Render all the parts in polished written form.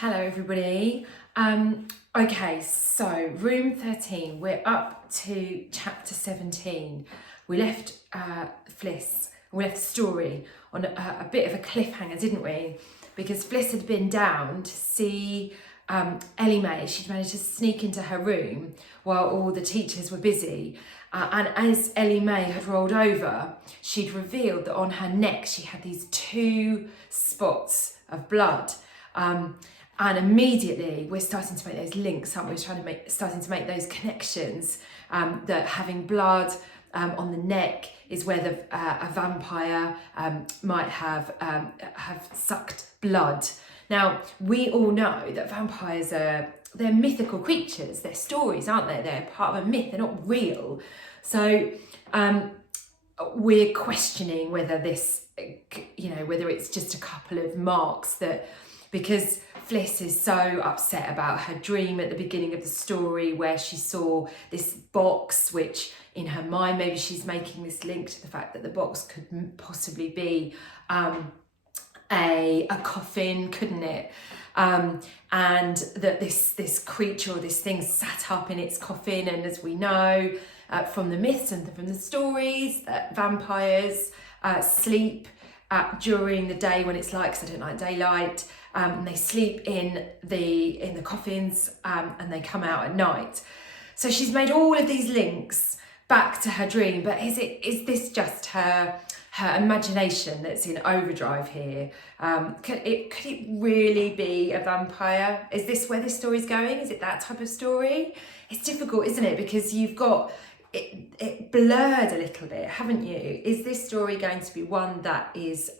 Hello everybody. Okay, so room 13, we're up to chapter 17. We left we left the story on a bit of a cliffhanger, didn't we? Because Fliss had been down to see Ellie Mae. She'd managed to sneak into her room while all the teachers were busy. And as Ellie Mae had rolled over, she'd revealed that on her neck she had these two spots of blood. And immediately we're starting to make those links, aren't we? Starting to make those connections that having blood on the neck is where a vampire might have sucked blood. Now, we all know that vampires they're mythical creatures, they're stories, aren't they? They're part of a myth, they're not real. So we're questioning whether this, whether it's just a couple of marks that, because Fliss is so upset about her dream at the beginning of the story where she saw this box, which in her mind, maybe she's making this link to the fact that the box could possibly be a coffin, couldn't it? And that this creature or this thing sat up in its coffin. And as we know from the myths and from the stories, that vampires sleep during the day when it's light, because they don't like daylight. And they sleep in the coffins and they come out at night. So she's made all of these links back to her dream, but is this just her imagination that's in overdrive here? Could it really be a vampire? Is this where this story's going? Is it that type of story? It's difficult, isn't it? Because you've got it blurred a little bit, haven't you? Is this story going to be one that is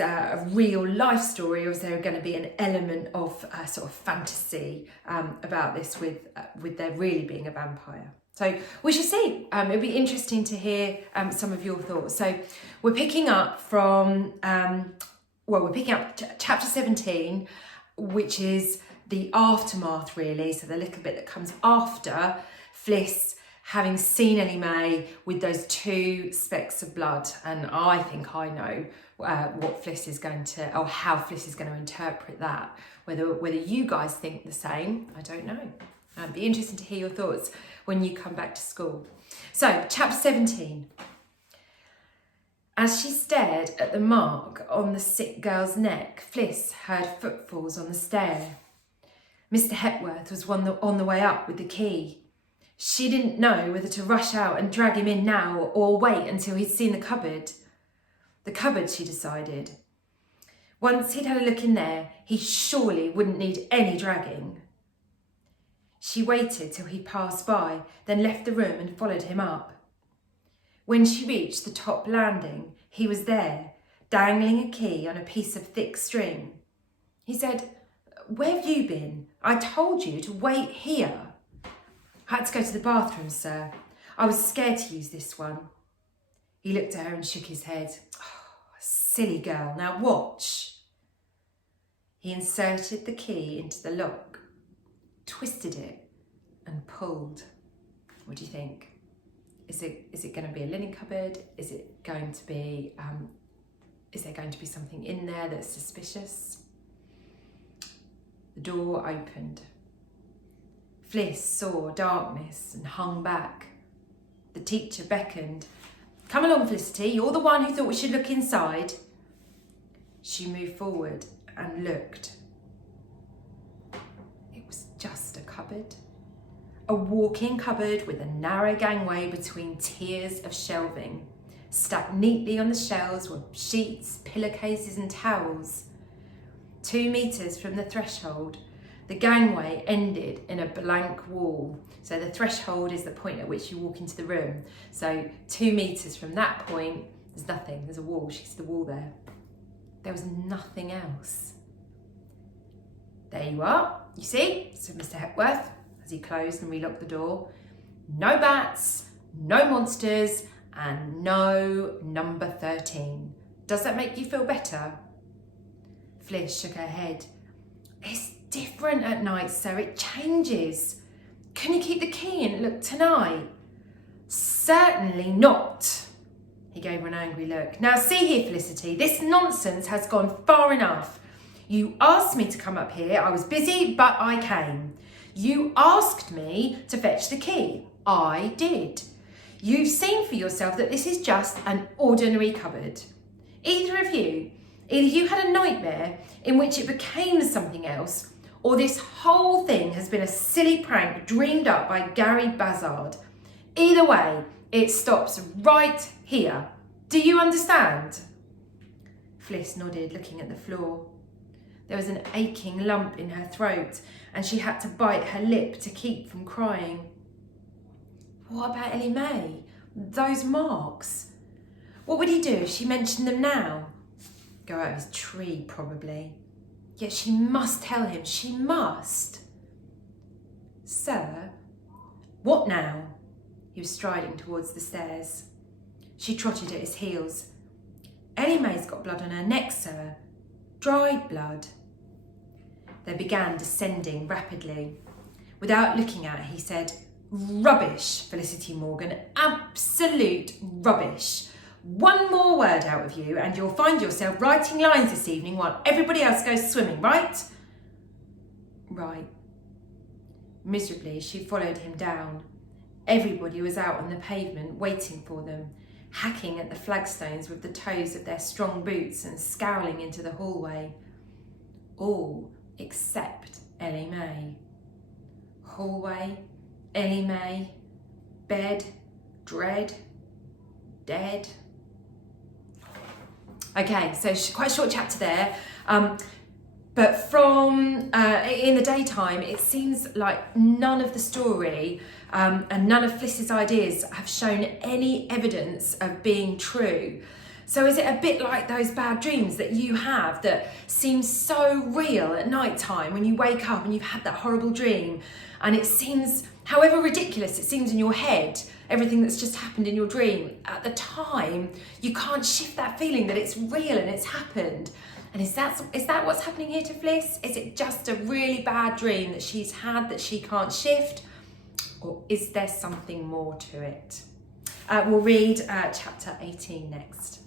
a real life story, or is there going to be an element of sort of fantasy about this with there really being a vampire? So we shall see. It'll be interesting to hear some of your thoughts. So we're picking up from chapter 17, which is the aftermath, really. So the little bit that comes after Fliss having seen Ellie Mae with those two specks of blood. And I think I know what Fliss is going to, or how Fliss is going to interpret that. Whether you guys think the same, I don't know. It'd be interesting to hear your thoughts when you come back to school. So, chapter 17. As she stared at the mark on the sick girl's neck, Fliss heard footfalls on the stair. Mr. Hepworth was on the way up with the key. She didn't know whether to rush out and drag him in now or wait until he'd seen the cupboard. The cupboard, she decided. Once he'd had a look in there, he surely wouldn't need any dragging. She waited till he passed by, then left the room and followed him up. When she reached the top landing, he was there, dangling a key on a piece of thick string. He said, "Where have you been? I told you to wait here." "I had to go to the bathroom, sir. I was scared to use this one." He looked at her and shook his head. "Oh, silly girl, now watch." He inserted the key into the lock, twisted it and pulled. What do you think? Is it going to be a linen cupboard? Is it going to be, is there going to be something in there that's suspicious? The door opened. Fliss saw darkness and hung back. The teacher beckoned. "Come along, Felicity, you're the one who thought we should look inside." She moved forward and looked. It was just a cupboard. A walk-in cupboard with a narrow gangway between tiers of shelving. Stacked neatly on the shelves were sheets, pillowcases and towels. 2 meters from the threshold, the gangway ended in a blank wall. So the threshold is the point at which you walk into the room. So 2 meters from that point, there's nothing, there's a wall. She sees the wall there. There was nothing else. "There you are, you see," said Mr. Hepworth as he closed and relocked the door. "No bats, no monsters, and no number 13. Does that make you feel better?" Fliss shook her head. "It's different at night, sir. It changes. Can you keep the key and look tonight?" "Certainly not." He gave her an angry look. "Now see here, Felicity, this nonsense has gone far enough. You asked me to come up here. I was busy, but I came. You asked me to fetch the key. I did. You've seen for yourself that this is just an ordinary cupboard. Either you had a nightmare in which it became something else, or this whole thing has been a silly prank dreamed up by Gary Bazard. Either way, it stops right here. Do you understand? Fliss nodded, looking at the floor. There was an aching lump in her throat, and she had to bite her lip to keep from crying. What about Ellie Mae? Those marks? What would he do if she mentioned them now? Go out of his tree, probably. Yet she must tell him, she must. Sir? What now? He was striding towards the stairs. She trotted at his heels. Ellie Mae's got blood on her neck, sir. Dried blood. They began descending rapidly. Without looking at her, he said, Rubbish, Felicity Morgan, absolute rubbish. One more word out of you and you'll find yourself writing lines this evening while everybody else goes swimming, right? Right. Miserably, she followed him down. Everybody was out on the pavement waiting for them, hacking at the flagstones with the toes of their strong boots and scowling into the hallway. All except Ellie Mae. Hallway, Ellie Mae, bed, dread, dead. Okay, so quite a short chapter there. But from in the daytime, it seems like none of the story and none of Fliss's ideas have shown any evidence of being true. So is it a bit like those bad dreams that you have that seem so real at night time when you wake up and you've had that horrible dream, and it seems, however ridiculous it seems in your head, everything that's just happened in your dream, at the time you can't shift that feeling that it's real and it's happened? And is that what's happening here to Fliss? Is it just a really bad dream that she's had that she can't shift? Or is there something more to it? We'll read chapter 18 next.